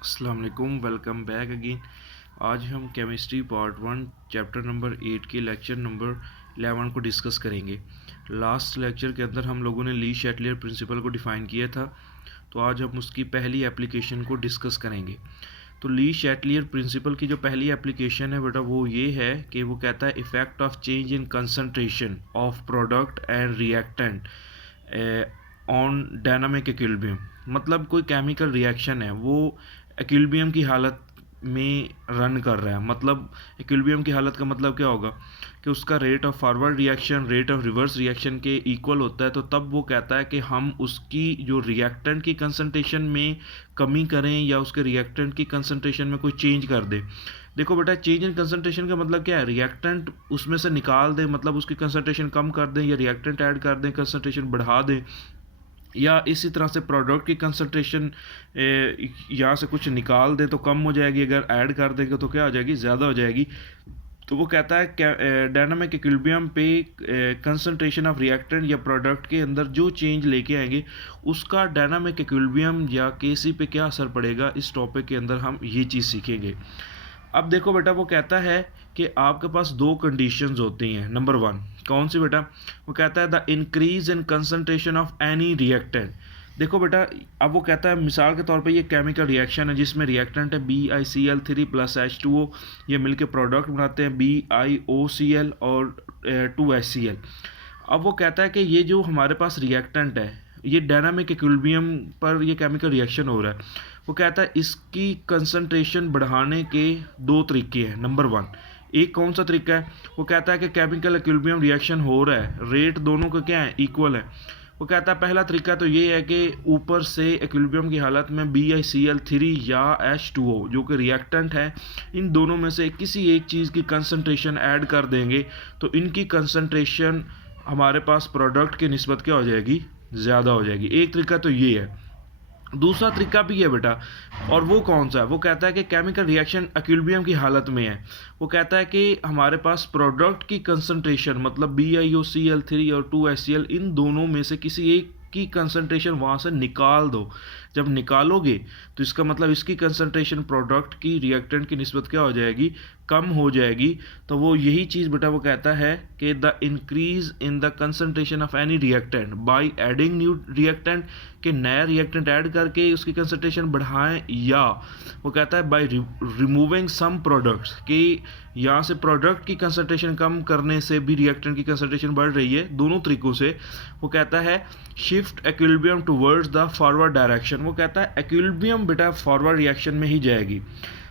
अस्सलाम वालेकुम, welcome back again. आज हम केमिस्ट्री पार्ट 1 चैप्टर नंबर 8 के लेक्चर नंबर 11 को डिस्कस करेंगे। लास्ट लेक्चर के अंदर हम लोगों ने ली शैटलियर प्रिंसिपल को डिफ़ाइन किया था, तो आज हम उसकी पहली एप्लीकेशन को डिस्कस करेंगे। तो ली शैटलियर प्रिंसिपल की जो पहली एप्लीकेशन है बेटा वो ये है कि वो कहता है effect of change in concentration of product and reactant on dynamic equilibrium. मतलब कोई केमिकल रिएक्शन है वो इक्विलिब्रियम की हालत में रन कर रहा है। मतलब इक्विलिब्रियम की हालत का मतलब क्या होगा कि उसका rate of forward reaction rate of reverse reaction के इक्वल होता है। तो तब वो कहता है कि हम उसकी जो रिएक्टेंट की कंसंट्रेशन में कमी करें या उसके रिएक्टेंट की कंसंट्रेशन में कोई चेंज कर दे। देखो बेटा, चेंज इन कंसंट्रेशन का मतलब क्या है? रिएक्टेंट उसमें से निकाल दें, मतलब उसकी कंसंट्रेशन कम कर दें, या रिएक्टेंट ऐड कर दें, कंसंट्रेशन बढ़ा दें, या इसी तरह से प्रोडक्ट की कंसंट्रेशन यहाँ से कुछ निकाल दें तो कम हो जाएगी, अगर ऐड कर देंगे तो क्या हो जाएगी, ज़्यादा हो जाएगी। तो वो कहता है डायनामिक इक्विलिब्रियम पे कंसंट्रेशन ऑफ रिएक्टेंट या प्रोडक्ट के अंदर जो चेंज लेके आएंगे उसका डायनामिक इक्विलिब्रियम या केसी पे क्या असर पड़ेगा। इस टॉपिक के अंदर हम ये चीज़ सीखेंगे। अब देखो बेटा, वो कहता है कि आपके पास दो कंडीशंस होती हैं। नंबर वन कौन सी बेटा? वो कहता है the increase in concentration of any reactant. देखो बेटा, अब वो कहता है मिसाल के तौर पे ये केमिकल रिएक्शन है जिसमें रिएक्टेंट है BiCl3 प्लस H2O, ये मिलके प्रोडक्ट बनाते हैं BiOCl और 2HCl। अब वो कहता है कि ये जो हमारे पास रिएक्टेंट है ये डायनामिक इक्विलिब्रियम पर ये केमिकल रिएक्शन हो रहा है। वो कहता है इसकी कंसंट्रेशन बढ़ाने के दो तरीके हैं। नंबर वन, एक कौन सा तरीका है? वो कहता है कि केमिकल इक्विलिब्रियम रिएक्शन हो रहा है, रेट दोनों का क्या है, इक्वल है। वो कहता है पहला तरीका तो ये है कि ऊपर से इक्विलिब्रियम की हालत में BiCl3 या H2O जो कि रिएक्टेंट है, इन दोनों में से किसी एक चीज़ की कंसंट्रेशन ऐड कर देंगे तो इनकी कंसंट्रेशन हमारे पास प्रोडक्ट की निस्बत क्या हो जाएगी, ज़्यादा हो जाएगी। एक तरीका तो ये है। दूसरा तरीका भी है बेटा, और वो कौन सा है? वो कहता है कि केमिकल रिएक्शन इक्विलिब्रियम की हालत में है। वो कहता है कि हमारे पास प्रोडक्ट की कंसंट्रेशन मतलब BiOCl3 और 2HCl इन दोनों में से किसी एक की कंसंट्रेशन वहाँ से निकाल दो। जब निकालोगे तो इसका मतलब इसकी कंसंट्रेशन प्रोडक्ट की रिएक्टेंट की निस्बत क्या हो जाएगी, कम हो जाएगी। तो वो यही चीज़ बेटा वो कहता है कि the increase in the concentration of any reactant by adding new reactant, कि नया रिएक्टेंट ऐड करके उसकी कंसंट्रेशन बढ़ाएं, या वो कहता है बाय रिमूविंग सम प्रोडक्ट्स, कि यहाँ से प्रोडक्ट की कंसंट्रेशन कम करने से भी रिएक्टेंट की कंसंट्रेशन बढ़ रही है। दोनों तरीक़ों से वो कहता है shift equilibrium towards the forward direction. वो कहता है इक्विलिब्रियम बेटा फॉरवर्ड रिएक्शन में ही जाएगी।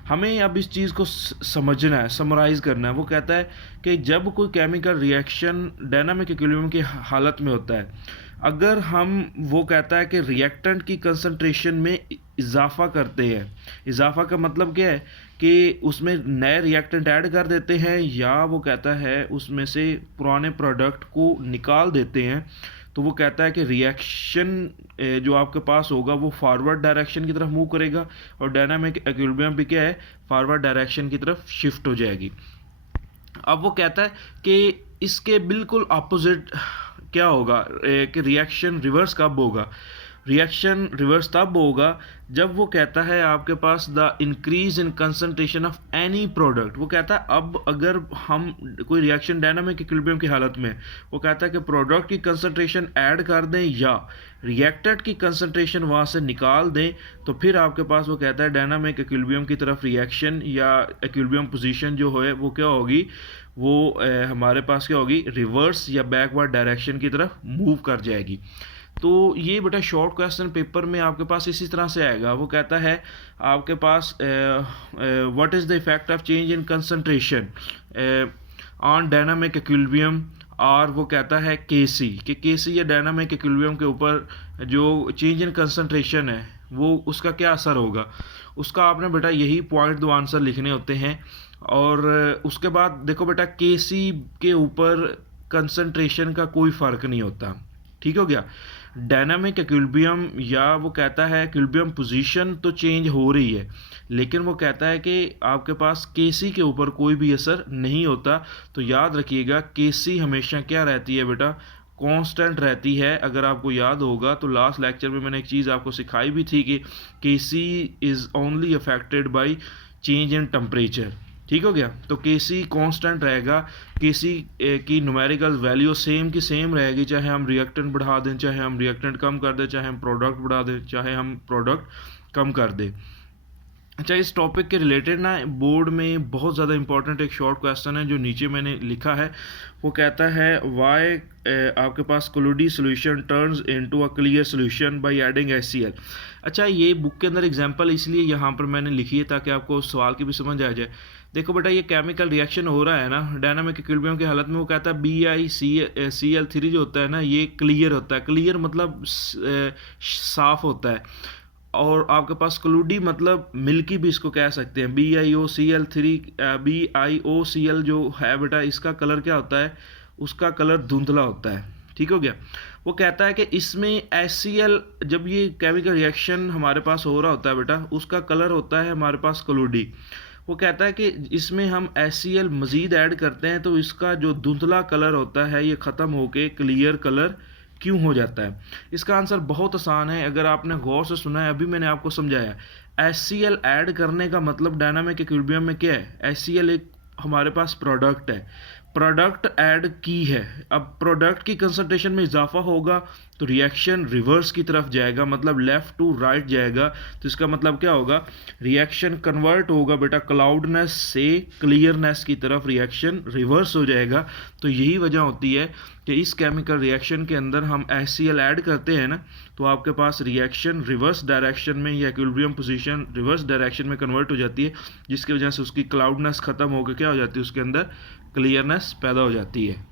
हमें अब इस चीज़ को समझना है, समराइज़ करना है। वो कहता है कि जब कोई केमिकल रिएक्शन डायनामिक इक्विलिब्रियम की हालत में होता है, अगर हम वो कहता है कि रिएक्टेंट की कंसंट्रेशन में इजाफा करते हैं, इजाफा का मतलब क्या है कि उसमें नए रिएक्टेंट ऐड कर देते हैं, या वो कहता है उसमें से पुराने प्रोडक्ट को निकाल देते हैं, तो वो कहता है कि रिएक्शन जो आपके पास होगा वो फॉरवर्ड डायरेक्शन की तरफ मूव करेगा और डायनामिक इक्विलिब्रियम भी क्या है, फॉरवर्ड डायरेक्शन की तरफ शिफ्ट हो जाएगी। अब वो कहता है कि इसके बिल्कुल अपोजिट क्या होगा कि रिएक्शन रिवर्स कब होगा? रिएक्शन रिवर्स तब होगा जब वो कहता है आपके पास the increase in concentration of any product. वो कहता है अब अगर हम कोई रिएक्शन डायनामिक इक्विलिब्रियम की हालत में, वो कहता है कि प्रोडक्ट की कंसंट्रेशन ऐड कर दें या रिएक्टेंट की कंसंट्रेशन वहाँ से निकाल दें, तो फिर आपके पास वो कहता है डायनामिक इक्विलिब्रियम की तरफ रिएक्शन या इक्विलिब्रियम पोजीशन जो है वो क्या होगी, वो हमारे पास क्या होगी, रिवर्स या बैकवर्ड डायरेक्शन की तरफ मूव कर जाएगी। तो ये बेटा शॉर्ट क्वेश्चन पेपर में आपके पास इसी तरह से आएगा। वो कहता है आपके पास what is the effect of change in concentration on dynamic equilibrium, और वो कहता है केसी, कि केसी या डायनामिक इक्विलिब्रियम के ऊपर जो चेंज इन कंसंट्रेशन है वो उसका क्या असर होगा। उसका आपने बेटा यही पॉइंट दो आंसर लिखने होते हैं। और उसके बाद देखो बेटा, केसी के ऊपर कंसंट्रेशन का कोई फ़र्क नहीं होता। ठीक हो गया। डायनामिक इक्विलिब्रियम या वो कहता है इक्विलिब्रियम पोजीशन तो चेंज हो रही है, लेकिन वो कहता है कि आपके पास केसी के ऊपर कोई भी असर नहीं होता। तो याद रखिएगा केसी हमेशा क्या रहती है बेटा, कांस्टेंट रहती है। अगर आपको याद होगा तो लास्ट लेक्चर में मैंने एक चीज़ आपको सिखाई भी थी कि Kc is only affected by change in temperature. ठीक हो गया, तो Kc कांस्टेंट रहेगा, Kc की न्यूमेरिकल वैल्यू सेम की सेम रहेगी, चाहे हम रिएक्टेंट बढ़ा दें, चाहे हम रिएक्टेंट कम कर दें, चाहे हम प्रोडक्ट बढ़ा दें, चाहे हम प्रोडक्ट कम कर दें। अच्छा, इस टॉपिक के रिलेटेड ना बोर्ड में बहुत ज़्यादा इंपॉर्टेंट एक शॉर्ट क्वेश्चन है जो नीचे मैंने लिखा है। वो कहता है वाई आपके पास colloidal solution turns into a clear solution by adding HCl। अच्छा, ये बुक के अंदर एग्जांपल इसलिए यहाँ पर मैंने लिखी है ताकि आपको सवाल की भी समझ आ जाए। देखो बेटा, ये केमिकल रिएक्शन हो रहा है ना डायनामिक इक्विलिब्रियम की हालत में। वो कहता है BiCl3 जो होता है ना, ये क्लियर होता है। क्लियर मतलब साफ होता है। और आपके पास क्लूडी मतलब मिल्की भी इसको कह सकते हैं। BiOCl जो है बेटा, इसका कलर क्या होता है? उसका कलर धुंधला होता है। ठीक हो गया। वो कहता है कि इसमें HCl, जब ये केमिकल रिएक्शन हमारे पास हो रहा होता है बेटा, उसका कलर होता है हमारे पास क्लूडी। वो कहता है कि इसमें हम HCl मज़ीद ऐड करते हैं तो इसका जो धुंधला कलर होता है ये ख़त्म होके क्लियर कलर क्यों हो जाता है? इसका आंसर बहुत आसान है। अगर आपने गौर से सुना है, अभी मैंने आपको समझाया। HCl ऐड करने का मतलब डायनामिक इक्विलिब्रियम में क्या है? HCl एक हमारे पास प्रोडक्ट है, प्रोडक्ट ऐड की है। अब प्रोडक्ट की कंसंट्रेशन में इजाफा होगा तो रिएक्शन रिवर्स की तरफ जाएगा, मतलब लेफ़्ट टू राइट जाएगा। तो इसका मतलब क्या होगा? रिएक्शन कन्वर्ट होगा बेटा क्लाउडनेस से क्लियरनेस की तरफ, रिएक्शन रिवर्स हो जाएगा। तो यही वजह होती है कि इस केमिकल रिएक्शन के अंदर हम HCl ऐड करते हैं ना, तो आपके पास रिएक्शन रिवर्स डायरेक्शन में या इक्विलिब्रियम पोजीशन रिवर्स डायरेक्शन में कन्वर्ट हो जाती है, जिसकी वजह से उसकी क्लाउडनेस ख़त्म होकर क्या हो जाती है, उसके अंदर क्लियरनेस पैदा हो जाती है।